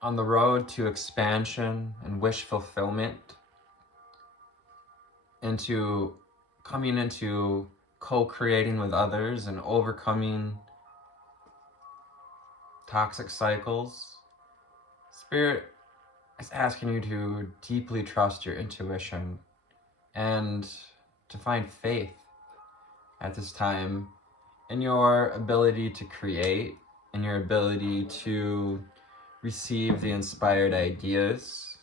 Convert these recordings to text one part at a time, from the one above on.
on the road to expansion and wish fulfillment, into coming into co-creating with others and overcoming toxic cycles, Spirit is asking you to deeply trust your intuition and to find faith at this time in your ability to create, in your ability to receive the inspired ideas,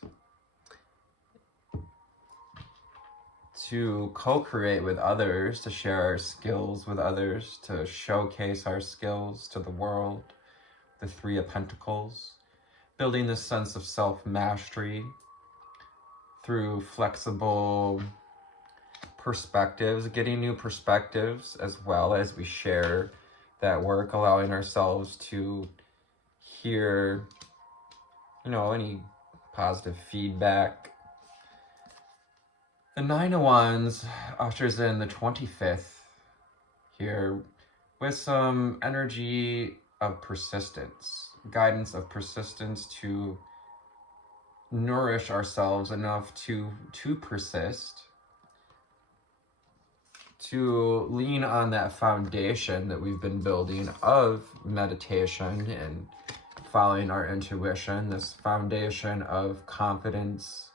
to co-create with others, to share our skills with others, to showcase our skills to the world, the Three of Pentacles, building this sense of self-mastery through flexible perspectives, getting new perspectives as well as we share that work, allowing ourselves to hear, any positive feedback. The Nine of Wands ushers in the 25th here with some energy of persistence, guidance of persistence to nourish ourselves enough to persist, to lean on that foundation that we've been building of meditation and following our intuition, this foundation of confidence,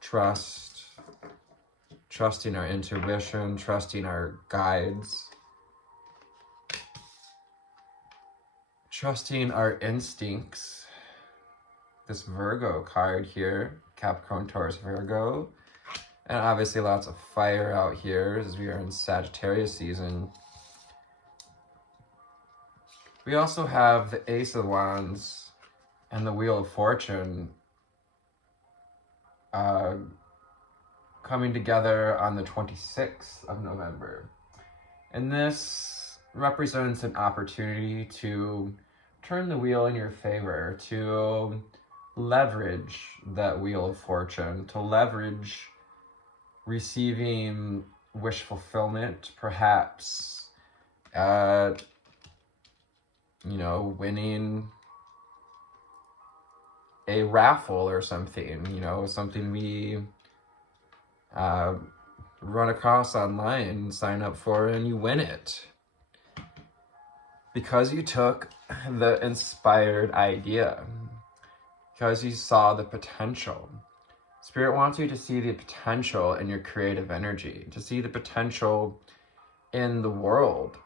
trust, trusting our intuition, trusting our guides, trusting our instincts. This Virgo card here, Capricorn, Taurus, Virgo, and obviously lots of fire out here as we are in Sagittarius season. We also have the Ace of Wands and the Wheel of Fortune coming together on the 26th of November. And this represents an opportunity to turn the wheel in your favor, to leverage that Wheel of Fortune, to leverage receiving wish fulfillment, perhaps winning a raffle or something, something we run across online, sign up for, and you win it because you took the inspired idea, because you saw the potential. Spirit wants you to see the potential in your creative energy, to see the potential in the world,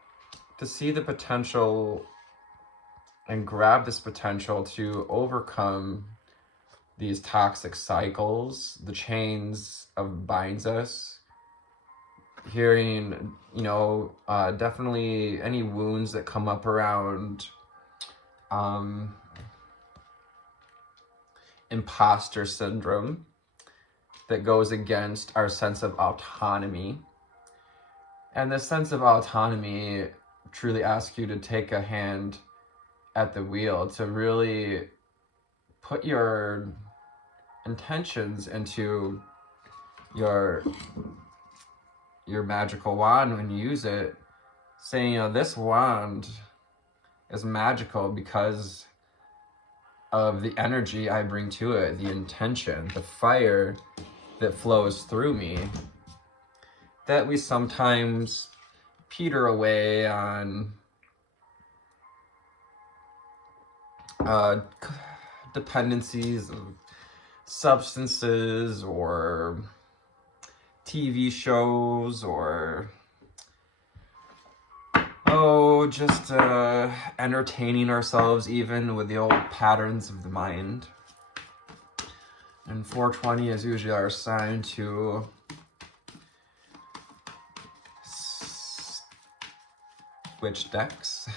to see the potential and grab this potential to overcome these toxic cycles, the chains of binds us, hearing, definitely any wounds that come up around imposter syndrome that goes against our sense of autonomy. And this sense of autonomy truly asks you to take a hand at the wheel, to really put your intentions into your magical wand when you use it, saying, this wand is magical because of the energy I bring to it, the intention, the fire that flows through me, that we sometimes peter away on dependencies of substances or TV shows or just entertaining ourselves even with the old patterns of the mind. And 420 is usually our sign to switch decks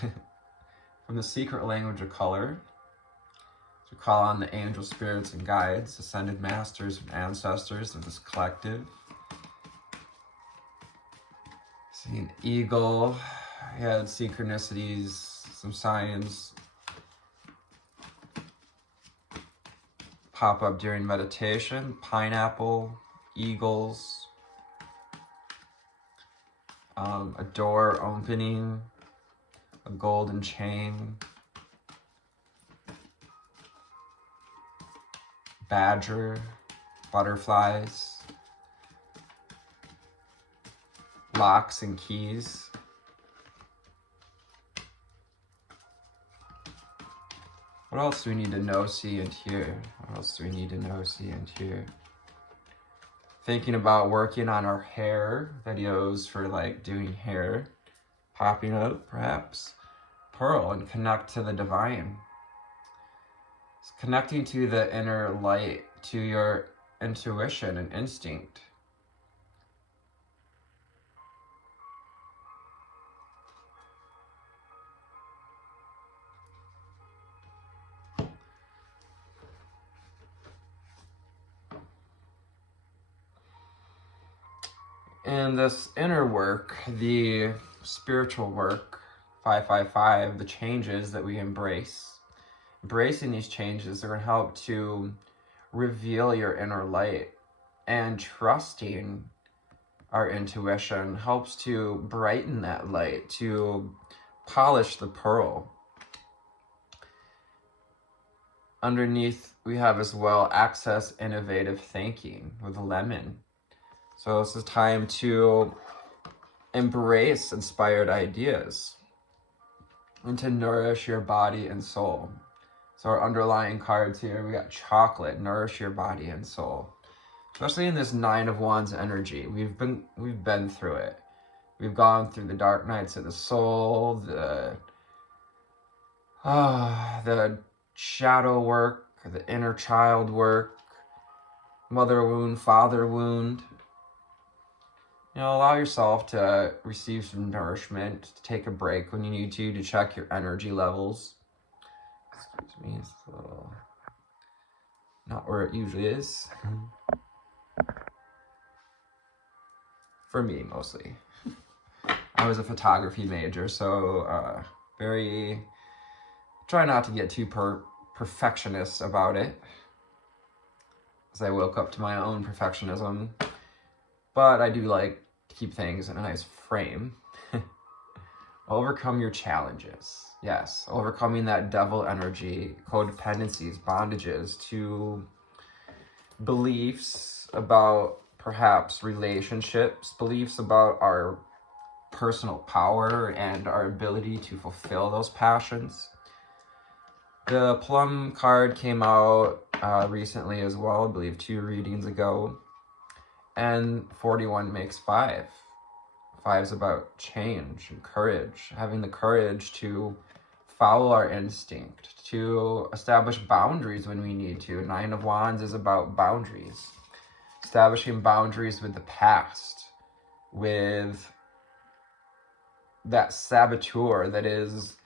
from the secret language of color, to call on the angel spirits and guides, ascended masters and ancestors of this collective. See an eagle, we had synchronicities, some signs pop up during meditation, pineapple, eagles, a door opening, a golden chain, badger, butterflies, locks and keys. What else do we need to know, see, and hear? What else do we need to know, see, and hear? Thinking about working on our hair, videos for like doing hair, popping up perhaps. Pearl, and connect to the divine. It's connecting to the inner light, to your intuition and instinct. And this inner work, the spiritual work, 555, the changes that we embrace. Embracing these changes are going to help to reveal your inner light, and trusting our intuition helps to brighten that light, to polish the pearl. Underneath, we have as well access innovative thinking with lemon. So this is time to embrace inspired ideas and to nourish your body and soul. So our underlying cards here, we got chocolate, nourish your body and soul. Especially in this 9 of Wands energy, we've been through it. We've gone through the dark nights of the soul, the shadow work, the inner child work, mother wound, father wound. You know, allow yourself to receive some nourishment, to take a break when you need to check your energy levels. Excuse me, it's a little not where it usually is. For me, mostly. I was a photography major, so try not to get too perfectionist about it, as I woke up to my own perfectionism. But I do like to keep things in a nice frame. Overcome your challenges. Yes, overcoming that devil energy, codependencies, bondages to beliefs about perhaps relationships, beliefs about our personal power and our ability to fulfill those passions. The Plum card came out recently as well, I believe 2 readings ago. And 41 makes 5. 5 is about change and courage, having the courage to follow our instinct, to establish boundaries when we need to. 9 of Wands is about boundaries. Establishing boundaries with the past, with that saboteur that is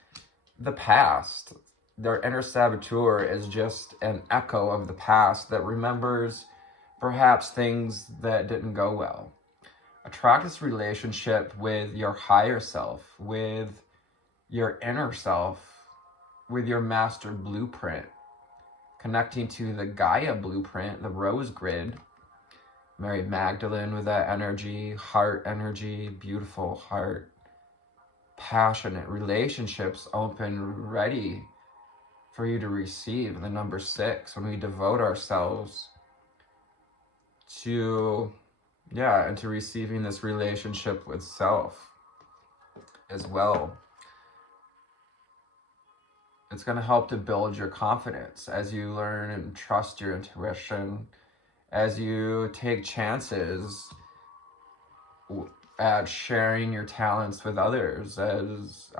the past. Their inner saboteur is just an echo of the past that remembers perhaps things that didn't go well. Attract this relationship with your higher self, with your inner self, with your master blueprint, connecting to the Gaia blueprint, the rose grid. Mary Magdalene with that energy, heart energy, beautiful heart, passionate relationships open, ready for you to receive. The number 6, when we devote ourselves to, into receiving this relationship with self as well. It's going to help to build your confidence as you learn and trust your intuition, as you take chances at sharing your talents with others, as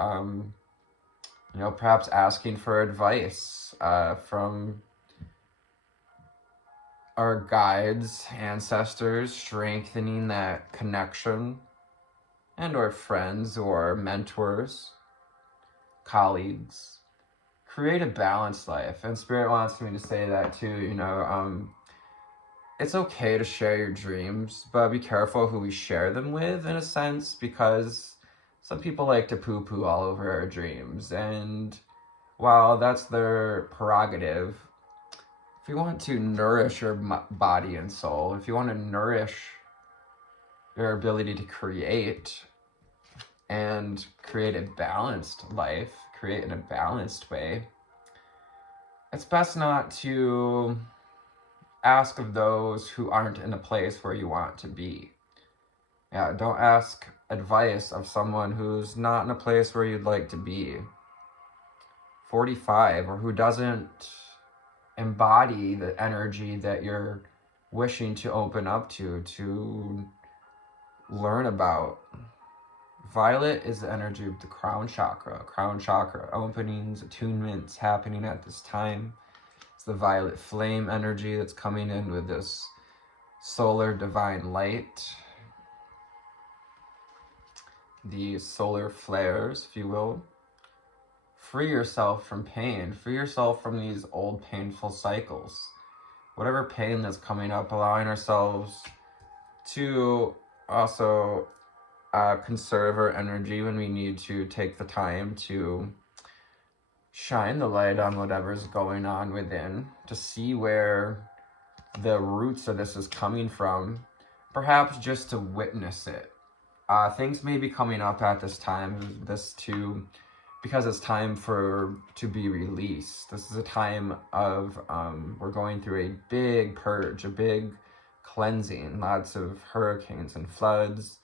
perhaps asking for advice from our guides, ancestors, strengthening that connection, and or friends or mentors, colleagues. Create a balanced life. And Spirit wants me to say that too, it's okay to share your dreams, but be careful who we share them with, in a sense, because some people like to poo-poo all over our dreams. And while that's their prerogative, if you want to nourish your body and soul, if you want to nourish your ability to create and create a balanced life, create in a balanced way, it's best not to ask of those who aren't in a place where you want to be. Yeah, don't ask advice of someone who's not in a place where you'd like to be. 45, or who doesn't embody the energy that you're wishing to open up to learn about. Violet is the energy of the crown chakra. Crown chakra openings, attunements happening at this time. It's the violet flame energy that's coming in with this solar divine light. The solar flares, if you will. Free yourself from pain. Free yourself from these old painful cycles. Whatever pain that's coming up, allowing ourselves to also conserve our energy when we need to take the time to shine the light on whatever's going on within, to see where the roots of this is coming from, perhaps just to witness it. Things may be coming up at this time, because it's time to be released. This is a time of, we're going through a big purge, a big cleansing, lots of hurricanes and floods,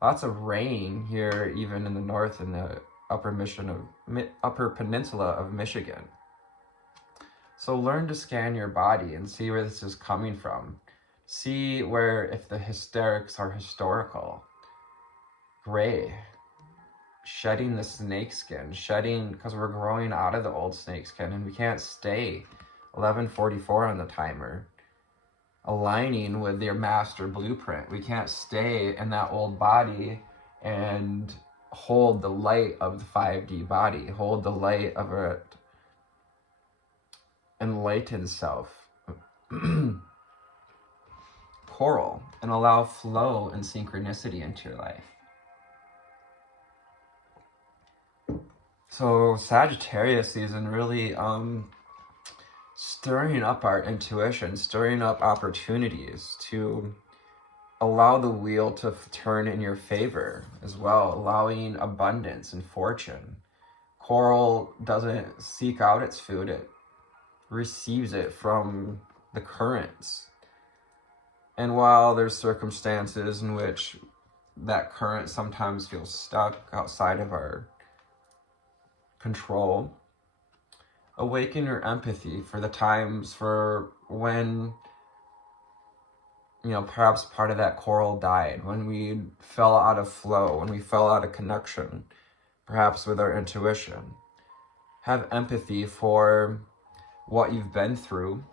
lots of rain here, even in the north and the upper peninsula of Michigan. So learn to scan your body and see where this is coming from. See where, if the hysterics are historical. Gray. Shedding the snake skin. Shedding, because we're growing out of the old snake skin and we can't stay. 11:44 on the timer. Aligning with your master blueprint. We can't stay in that old body and hold the light of the 5D body. Hold the light of an enlightened self. Coral, and allow flow and synchronicity into your life. So Sagittarius season really stirring up our intuition, stirring up opportunities to allow the wheel to turn in your favor as well, allowing abundance and fortune. Coral doesn't seek out its food, it receives it from the currents. And while there's circumstances in which that current sometimes feels stuck outside of our control, awaken your empathy for the times for when, perhaps part of that coral died, when we fell out of flow, when we fell out of connection, perhaps with our intuition. Have empathy for what you've been through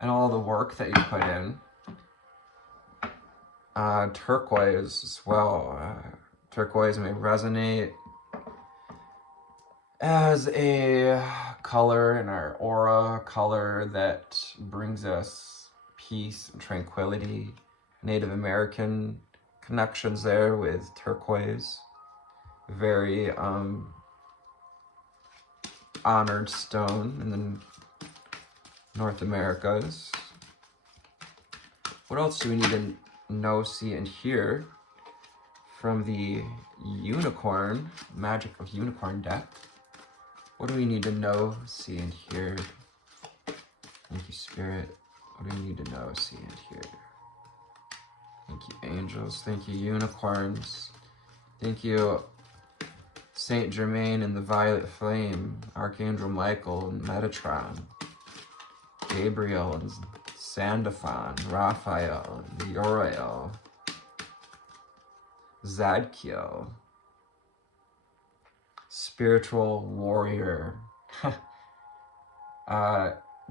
and all the work that you put in. Turquoise as well. Turquoise may resonate as a color in our aura, color that brings us peace and tranquility. Native American connections there with turquoise. Very honored stone in the North Americas. What else do we need to know, see, and hear from the unicorn, magic of unicorn deck? What do we need to know, see, and hear? Thank you, Spirit. What do we need to know, see, and hear? Thank you, angels. Thank you, unicorns. Thank you, Saint Germain and the Violet Flame, Archangel Michael and Metatron, Gabriel and Sandalphon, Raphael and Uriel, Zadkiel, spiritual warrior.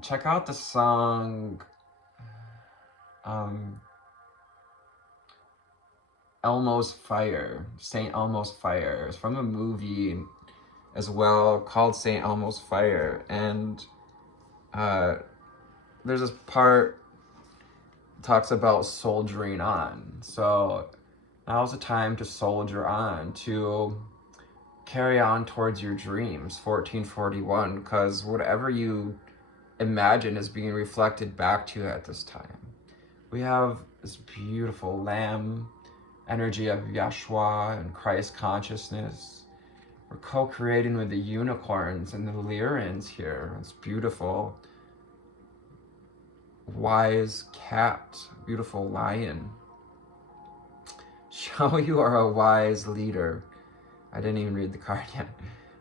Check out the song Elmo's Fire, St. Elmo's Fire. It's from a movie as well called St. Elmo's Fire. And there's this part that talks about soldiering on. So now's the time to soldier on, to carry on towards your dreams, 1441, because whatever you imagine is being reflected back to you at this time. We have this beautiful lamb energy of Yeshua and Christ consciousness. We're co-creating with the unicorns and the Lyrans here. It's beautiful. wise cat, beautiful lion. Show you are a wise leader. I didn't even read the card yet.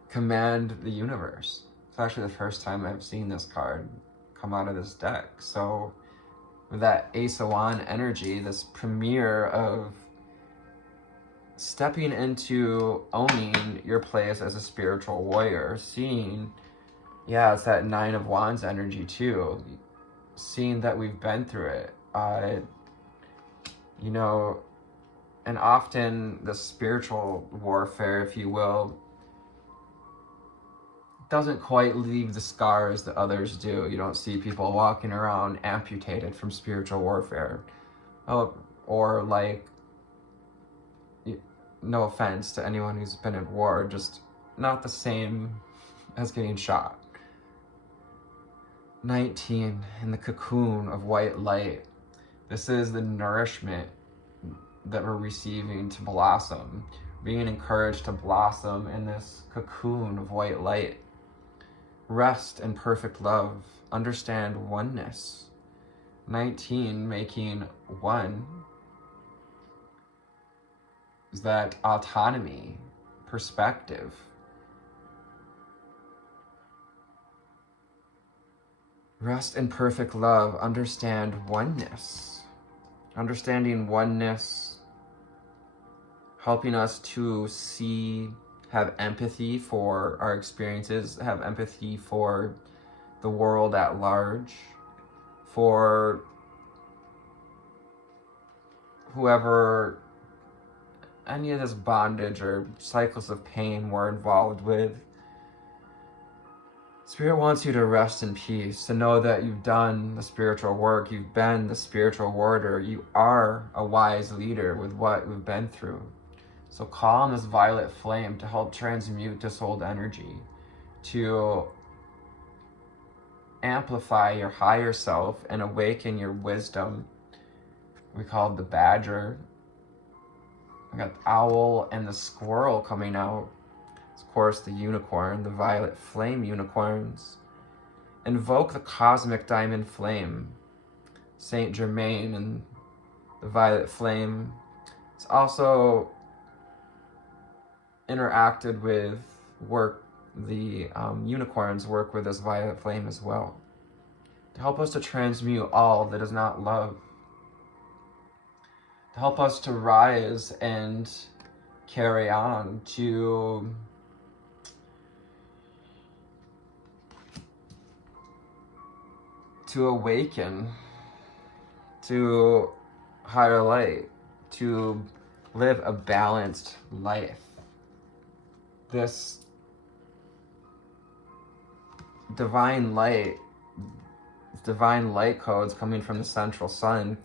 Command the universe. It's actually the first time I've seen this card come out of this deck. So with that Ace of Wands energy, this premiere of stepping into owning your place as a spiritual warrior, seeing, yeah, it's that Nine of Wands energy too, seeing that we've been through it, you know, and often the spiritual warfare, if you will, doesn't quite leave the scars that others do. You don't see people walking around amputated from spiritual warfare. Or like, no offense to anyone who's been in war, just not the same as getting shot. 19, in the cocoon of white light. This is the nourishment that we're receiving to blossom, being encouraged to blossom in this cocoon of white light. Rest in perfect love, understand oneness. 19, making one, is that autonomy, perspective. Rest in perfect love, understand oneness. Understanding oneness, helping us to see, have empathy for our experiences, have empathy for the world at large, for whoever any of this bondage or cycles of pain we're involved with. Spirit wants you to rest in peace, to know that you've done the spiritual work, you've been the spiritual warrior, you are a wise leader with what we've been through. So call on this violet flame to help transmute this old energy, to amplify your higher self and awaken your wisdom. We call it the badger. We got the owl and the squirrel coming out. Of course, the unicorn, the violet flame unicorns. Invoke the cosmic diamond flame, Saint Germain and the violet flame. It's also interacted with the unicorns work with this violet flame as well, to help us to transmute all that is not love, to help us to rise and carry on, to awaken to higher light, to live a balanced life. This divine light codes coming from the central sun,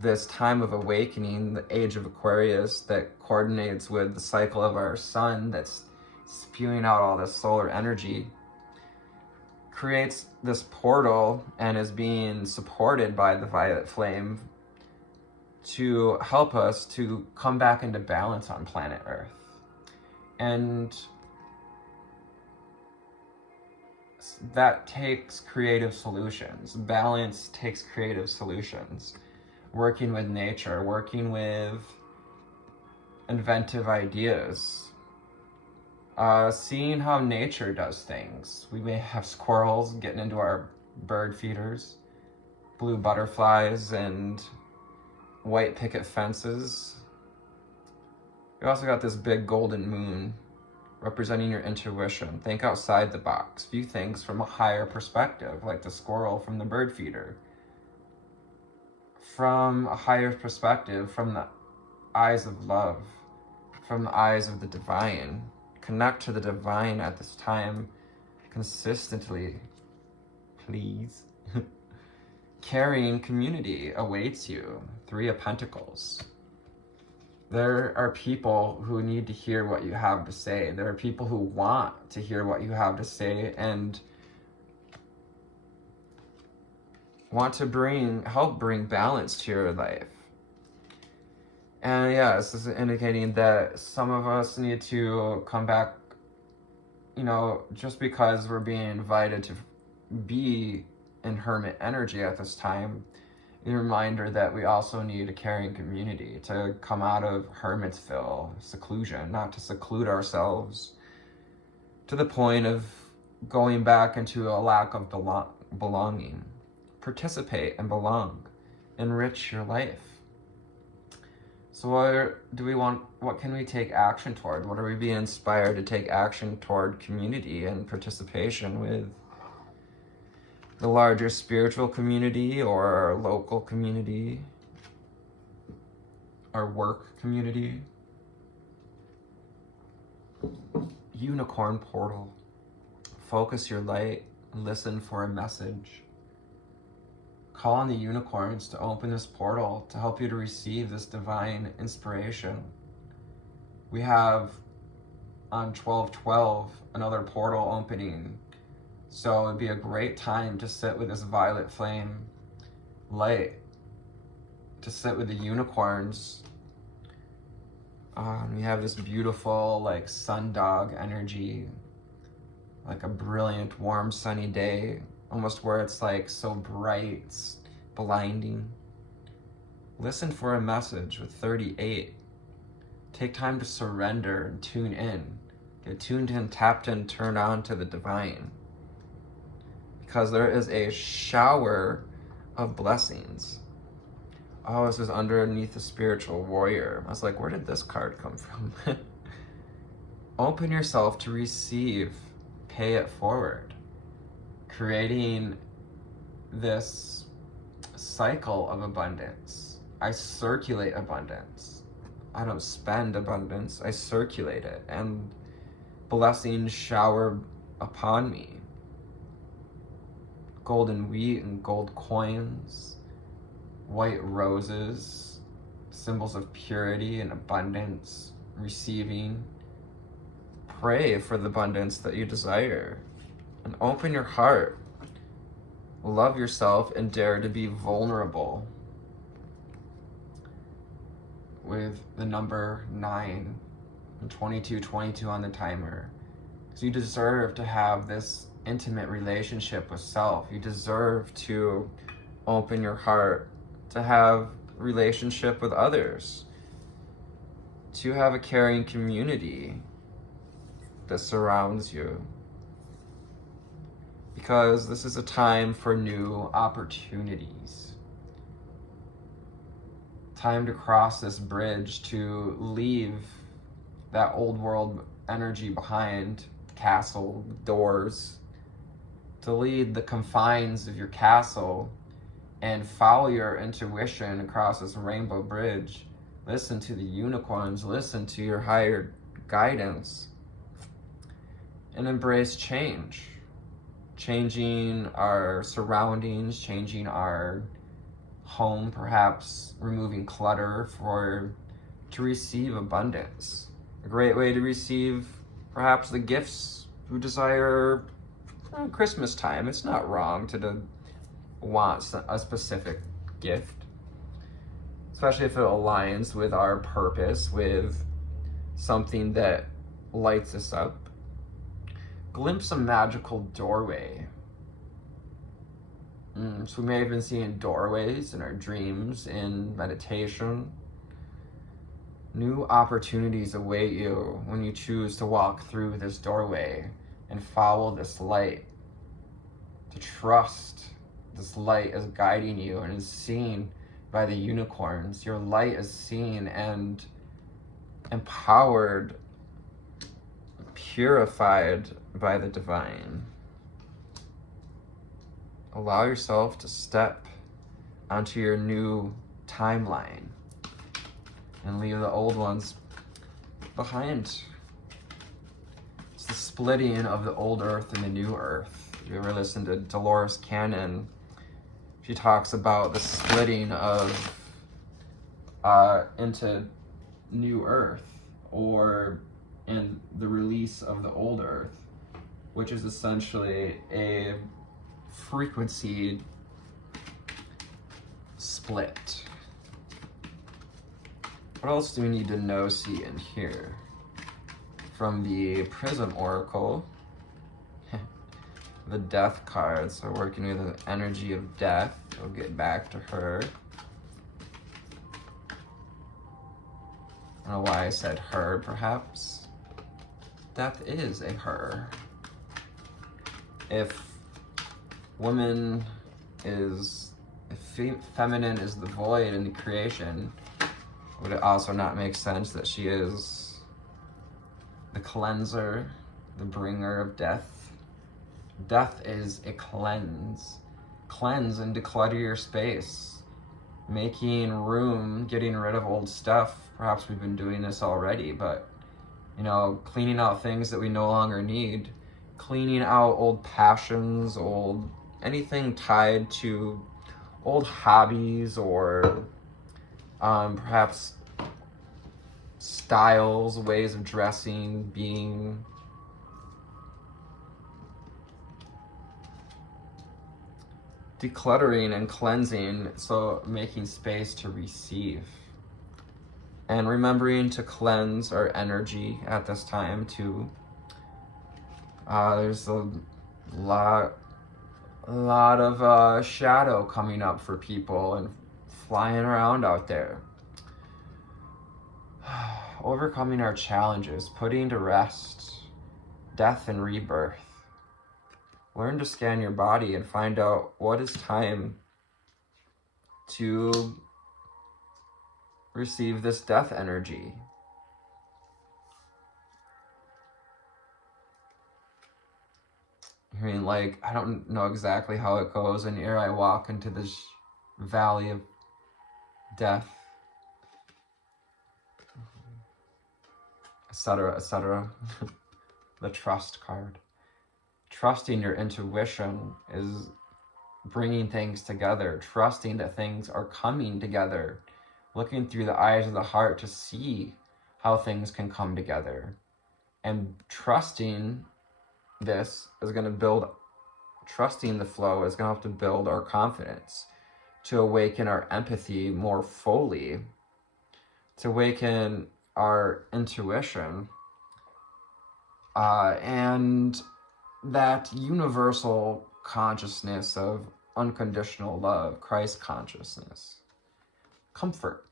this time of awakening, the age of Aquarius that coordinates with the cycle of our sun that's spewing out all this solar energy, creates this portal and is being supported by the violet flame to help us to come back into balance on planet Earth. And that takes creative solutions. Balance takes creative solutions. Working with nature, working with inventive ideas, seeing how nature does things. We may have squirrels getting into our bird feeders, blue butterflies and white picket fences. We also got this big golden moon representing your intuition. Think outside the box. View things from a higher perspective, like the squirrel from the bird feeder. From a higher perspective, from the eyes of love, from the eyes of the divine. Connect to the divine at this time consistently, please. Carrying community awaits you. 3 of Pentacles. There are people who need to hear what you have to say. There are people who want to hear what you have to say and want to help bring balance to your life. And yeah, this is indicating that some of us need to come back, just because we're being invited to be in hermit energy at this time, a reminder that we also need a caring community to come out of hermitsville seclusion, not to seclude ourselves to the point of going back into a lack of belonging. Participate and belong. Enrich your life. So what can we take action toward? What are we being inspired to take action toward? Community and participation with the larger spiritual community, or our local community, our work community. Unicorn portal. Focus your light and listen for a message. Call on the unicorns to open this portal to help you to receive this divine inspiration. We have on 12/12 another portal opening, so it'd be a great time to sit with this violet flame light, to sit with the unicorns. We have this beautiful like sundog energy, like a brilliant warm sunny day, almost where it's like so bright, it's blinding. Listen for a message with 38. Take time to surrender and tune in. Get tuned in, tapped in, turned on to the divine. Because there is a shower of blessings. Oh, this is underneath the spiritual warrior. I was like, where did this card come from? Open yourself to receive. Pay it forward. Creating this cycle of abundance. I circulate abundance. I don't spend abundance. I circulate it. And blessings shower upon me. Golden wheat and gold coins. White roses. Symbols of purity and abundance. Receiving. Pray for the abundance that you desire. And open your heart. Love yourself and dare to be vulnerable. With the number 9 and 22 on the timer. Because you deserve to have this intimate relationship with self. You deserve to open your heart, to have relationship with others, to have a caring community that surrounds you. Because this is a time for new opportunities. Time to cross this bridge, to leave that old world energy behind, castle doors, to lead the confines of your castle and follow your intuition across this rainbow bridge. Listen to the unicorns, listen to your higher guidance, and embrace change. Changing our surroundings, changing our home, perhaps removing clutter to receive abundance. A great way to receive perhaps the gifts you desire Christmas time. It's not wrong to want a specific gift, especially if it aligns with our purpose, with something that lights us up. Glimpse a magical doorway. So we may have been seeing doorways in our dreams, in meditation. New opportunities await you when you choose to walk through this doorway and follow this light. To trust this light is guiding you and is seen by the unicorns. Your light is seen and empowered, purified by the divine. Allow yourself to step onto your new timeline and leave the old ones behind. It's the splitting of the old earth and the new earth. If you ever listen to Dolores Cannon, she talks about the splitting of into new earth, or in the release of the old earth, which is essentially a frequency split. What else do we need to know, see, and hear? From the Prism Oracle, the Death card. So working with the energy of death. We'll get back to her. I don't know why I said her, perhaps. Death is a her. If woman is, if feminine is the void in the creation, would it also not make sense that she is the cleanser, the bringer of death? Death is a cleanse. Cleanse and declutter your space. Making room, getting rid of old stuff. Perhaps we've been doing this already, but, you know, cleaning out things that we no longer need. Cleaning out old passions, anything tied to old hobbies or perhaps styles, ways of dressing, being. Decluttering and cleansing, so making space to receive. And remembering to cleanse our energy at this time too. There's a lot of shadow coming up for people and flying around out there. Overcoming our challenges, putting to rest, death and rebirth. Learn to scan your body and find out what is time to receive this death energy. I mean, like, I don't know exactly how it goes, and here I walk into this valley of death, etc., etc. The trust card. Trusting your intuition is bringing things together, trusting that things are coming together, looking through the eyes of the heart to see how things can come together. And trusting this is going to build, trusting the flow is going to have to build our confidence, to awaken our empathy more fully, to awaken our intuition, and that universal consciousness of unconditional love, Christ consciousness. Comfort.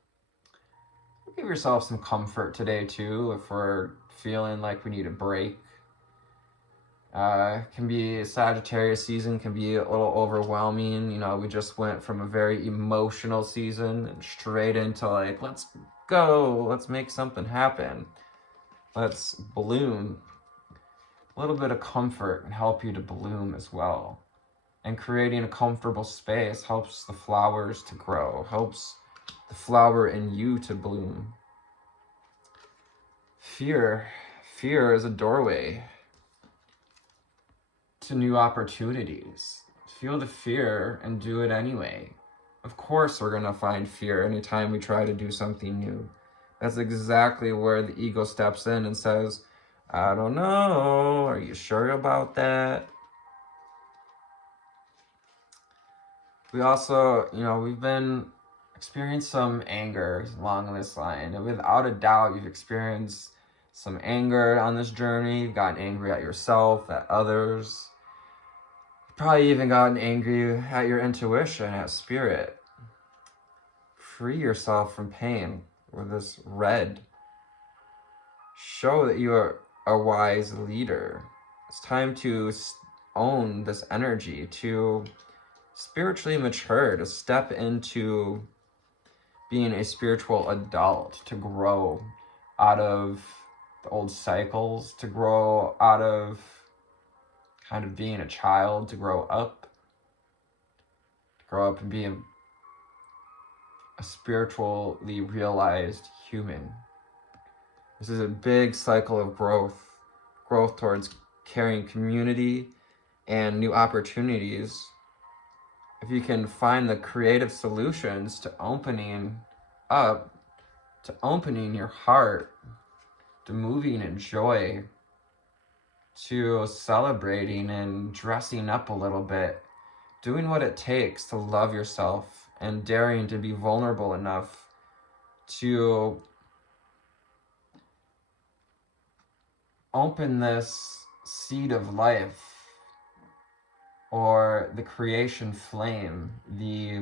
Give yourself some comfort today too, if we're feeling like we need a break. Can be Sagittarius season, can be a little overwhelming. You know, we just went from a very emotional season and straight into like, let's go, let's make something happen. Let's bloom. A little bit of comfort can help you to bloom as well. And creating a comfortable space helps the flowers to grow, helps the flower in you to bloom. Fear is a doorway to new opportunities. Feel the fear and do it anyway. Of course we're gonna find fear anytime we try to do something new. That's exactly where the ego steps in and says, I don't know, are you sure about that? We also, you know, we've been experienced some anger along this line. And without a doubt, you've experienced some anger on this journey. You've gotten angry at yourself, at others. You've probably even gotten angry at your intuition, at spirit. Free yourself from pain with this red. Show that you are a wise leader. It's time to own this energy, to spiritually mature, to step into being a spiritual adult, to grow out of the old cycles, to grow out of kind of being a child, to grow up and be a spiritually realized human. This is a big cycle of growth towards carrying community and new opportunities. If you can find the creative solutions to opening up, to opening your heart, to moving in joy, to celebrating and dressing up a little bit, doing what it takes to love yourself and daring to be vulnerable enough to open this seed of life or the creation flame, the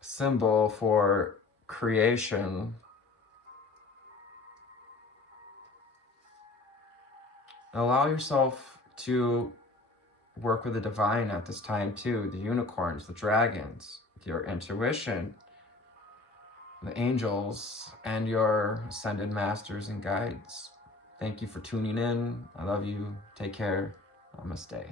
symbol for creation. Allow yourself to work with the divine at this time too, the unicorns, the dragons, your intuition, the angels, and your ascended masters and guides. Thank you for tuning in. I love you. Take care. Namaste.